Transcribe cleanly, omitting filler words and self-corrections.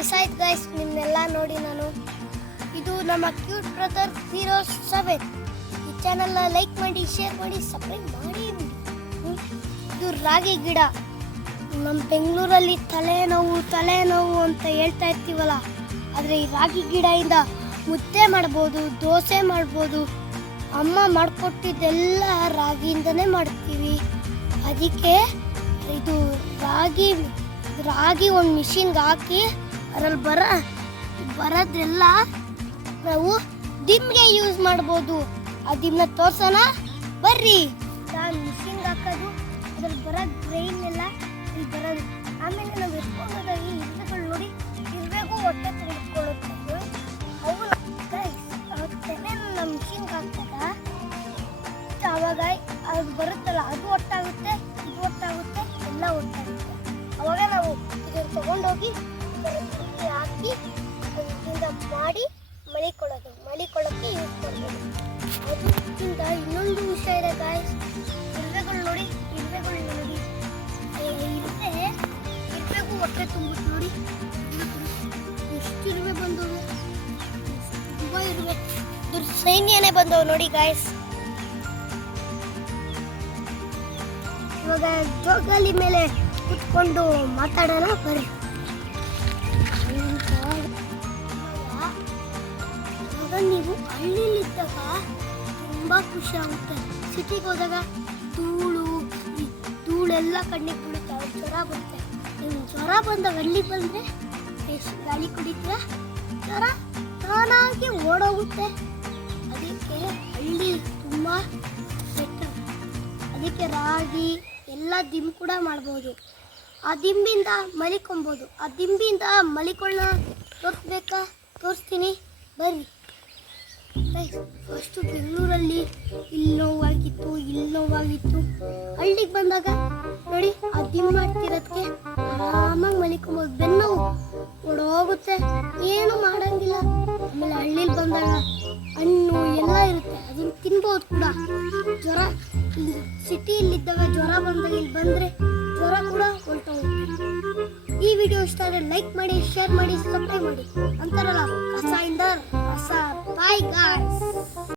ದಿವಸ ಆಯ್ತು ಗೈಸ್ ನಿಮ್ಮನ್ನೆಲ್ಲ ನೋಡಿ ನಾನು. ಇದು ನಮ್ಮ ಕ್ಯೂಟ್ ಬ್ರದರ್ 07. ಈ ಚಾನಲ್ನ ಲೈಕ್ ಮಾಡಿ, ಶೇರ್ ಮಾಡಿ, ಸಬ್ಸ್ಕ್ರೈಬ್ ಮಾಡಿ. ಇದು ರಾಗಿ ಗಿಡ. ನಮ್ಮ ಬೆಂಗಳೂರಲ್ಲಿ ತಲೆನೋವು ಅಂತ ಹೇಳ್ತಾ ಇರ್ತೀವಲ್ಲ, ಆದರೆ ಈ ರಾಗಿ ಗಿಡದಿಂದ ಮುದ್ದೆ ಮಾಡ್ಬೋದು, ದೋಸೆ ಮಾಡ್ಬೋದು. ಅಮ್ಮ ಮಾಡಿಕೊಟ್ಟಿದ್ದೆಲ್ಲ ರಾಗಿಯಿಂದನೇ ಮಾಡ್ತೀವಿ. ಅದಕ್ಕೆ ಇದು ರಾಗಿ ಒಂದು ಮಿಷಿನ್ಗೆ ಹಾಕಿ ಅದರಲ್ಲಿ ಬರೋದೆಲ್ಲ ನಾವು ದಿಮ್ಗೆ ಯೂಸ್ ಮಾಡ್ಬೋದು. ಆ ದಿಮ್ನ ತೋರ್ಸೋಣ ಬರ್ರಿ. ಮಿಷಿನ್ಗೆ ಹಾಕೋದು ಅದ್ರಲ್ಲಿ ಬರೋ ಗ್ರೈನ್ ಎಲ್ಲ ಇಲ್ಲಿ ಬರೋದು. ಆಮೇಲೆ ನಾವು ಎತ್ಕೊಂಡೋದಾಗ ಇರುವೆಗಳು ನೋಡಿ, ಇರುವೆಗೂ ಹೊಟ್ಟೆ ತೆಗೆದುಕೊಳ್ಳುತ್ತೆ. ಅವು ತೆನೆ ನಮ್ಮ ಮಿಷಿನ್ಗೆ ಹಾಕ್ದಾಗ ಆವಾಗ ಅದು ಬರುತ್ತಲ್ಲ, ಅದು ಒಟ್ಟಾಗುತ್ತೆ, ಇದು ಒಟ್ಟಾಗುತ್ತೆ, ಎಲ್ಲ ಒಟ್ಟಾಗುತ್ತೆ. ಅವಾಗ ನಾವು ಇದನ್ನು ತಗೊಂಡೋಗಿ ಹಾಕಿ ಅದರಿಂದ ಮಾಡಿ ಮಲಿಕೊಳ್ಳೋಕ್ಕೆ ಯೂಸ್ ಮಾಡ್ಬೋದು. ಅದಕ್ಕಿಂತ ಇನ್ನೊಂದು ವಿಷಯ ಇದೆ ಗಾಯ್ಸ್. ಇರುವೆಗಳು ನೋಡಿ, ಇರುವೆಗೂ ಹೊಟ್ಟೆ ತುಂಬಿಟ್ಟು ನೋಡಿ ಎಷ್ಟು ಇರುವೆ ಬಂದವು, ತುಂಬ ಇರುವೆ, ಸೈನ್ಯನೇ ಬಂದವು ನೋಡಿ ಗಾಯ್ಸ್. ಇವಾಗ ಜೋಗಾಲಿ ಮೇಲೆ ಕುತ್ಕೊಂಡು ಮಾತಾಡೋಣ ಬರ್ರಿ. ಇವಾಗ ನೀವು ಹಳ್ಳಿಲಿದ್ದಾಗ ತುಂಬ ಖುಷಿ ಆಗುತ್ತೆ. ಸಿಟಿಗೆ ಹೋದಾಗ ಧೂಳೆಲ್ಲ ಕಣ್ಣಿಗೆ ಬೀಳುತ್ತೆ, ಜ್ವರ ಬರುತ್ತೆ. ನೀವು ಜ್ವರ ಬಂದಾಗ ಹಳ್ಳಿಗೆ ಬಂದರೆ ಗಾಳಿ ಕುಡಿತೀರ, ಜ್ವರ ತಾನಾಗಿ ಓಡೋಗುತ್ತೆ. ಅದಕ್ಕೆ ಹಳ್ಳಿ ತುಂಬ ಬೆಟರ್. ಅದಕ್ಕೆ ರಾಗಿ ಎಲ್ಲ ದಿಂಬು ಕೂಡ ಮಾಡ್ಬೋದು. ಆ ದಿಂಬಿಂದ ಮಲಿಕೊಬೋದು. ಆ ದಿಂಬಿಂದ ಮಲಿಕೊಳ್ಳ ತೋರಿಸ್ತೀನಿ ಬರ್ರಿ. ಫಸ್ಟು ಬೆಂಗಳೂರಲ್ಲಿ ಇಲ್ಲಿ ನೋವಾಗಿತ್ತು. ಹಳ್ಳಿಗೆ ಬಂದಾಗ ನೋಡಿ ಆ ದಿಂಬು ಮಾಡ್ತಿರೋದಕ್ಕೆ ಆರಾಮಾಗಿ ಮಲಿಕೊಬೋದು. ಬೆನ್ನೋವು ಹೊಡೋಗುತ್ತೆ, ಏನು ಮಾಡಂಗಿಲ್ಲ. ಆಮೇಲೆ ಹಳ್ಳಿಲಿ ಬಂದಾಗ ಹಣ್ಣು ಎಲ್ಲ ಇರುತ್ತೆ, ಅದನ್ನು ತಿನ್ಬೋದು ಕೂಡ. ಜ್ವರ ಸಿಟಿಯಲ್ಲಿದ್ದಾಗ ಜ್ವರ ಬಂದಾಗ ಇಲ್ಲಿ ಬಂದರೆ ಜ್ವರ ಕೂಡ ಹೊರಟೋಗುತ್ತೆ. ಈ ವಿಡಿಯೋ ಇಷ್ಟ ಆದರೆ ಲೈಕ್ ಮಾಡಿ, ಶೇರ್ ಮಾಡಿ, ಸಬ್ಸ್ಕ್ರೈಬ್ ಮಾಡಿ. ಅಂತಾರಲ್ಲ, ಕಸ ಇಂದ ರಸ. Bye guys.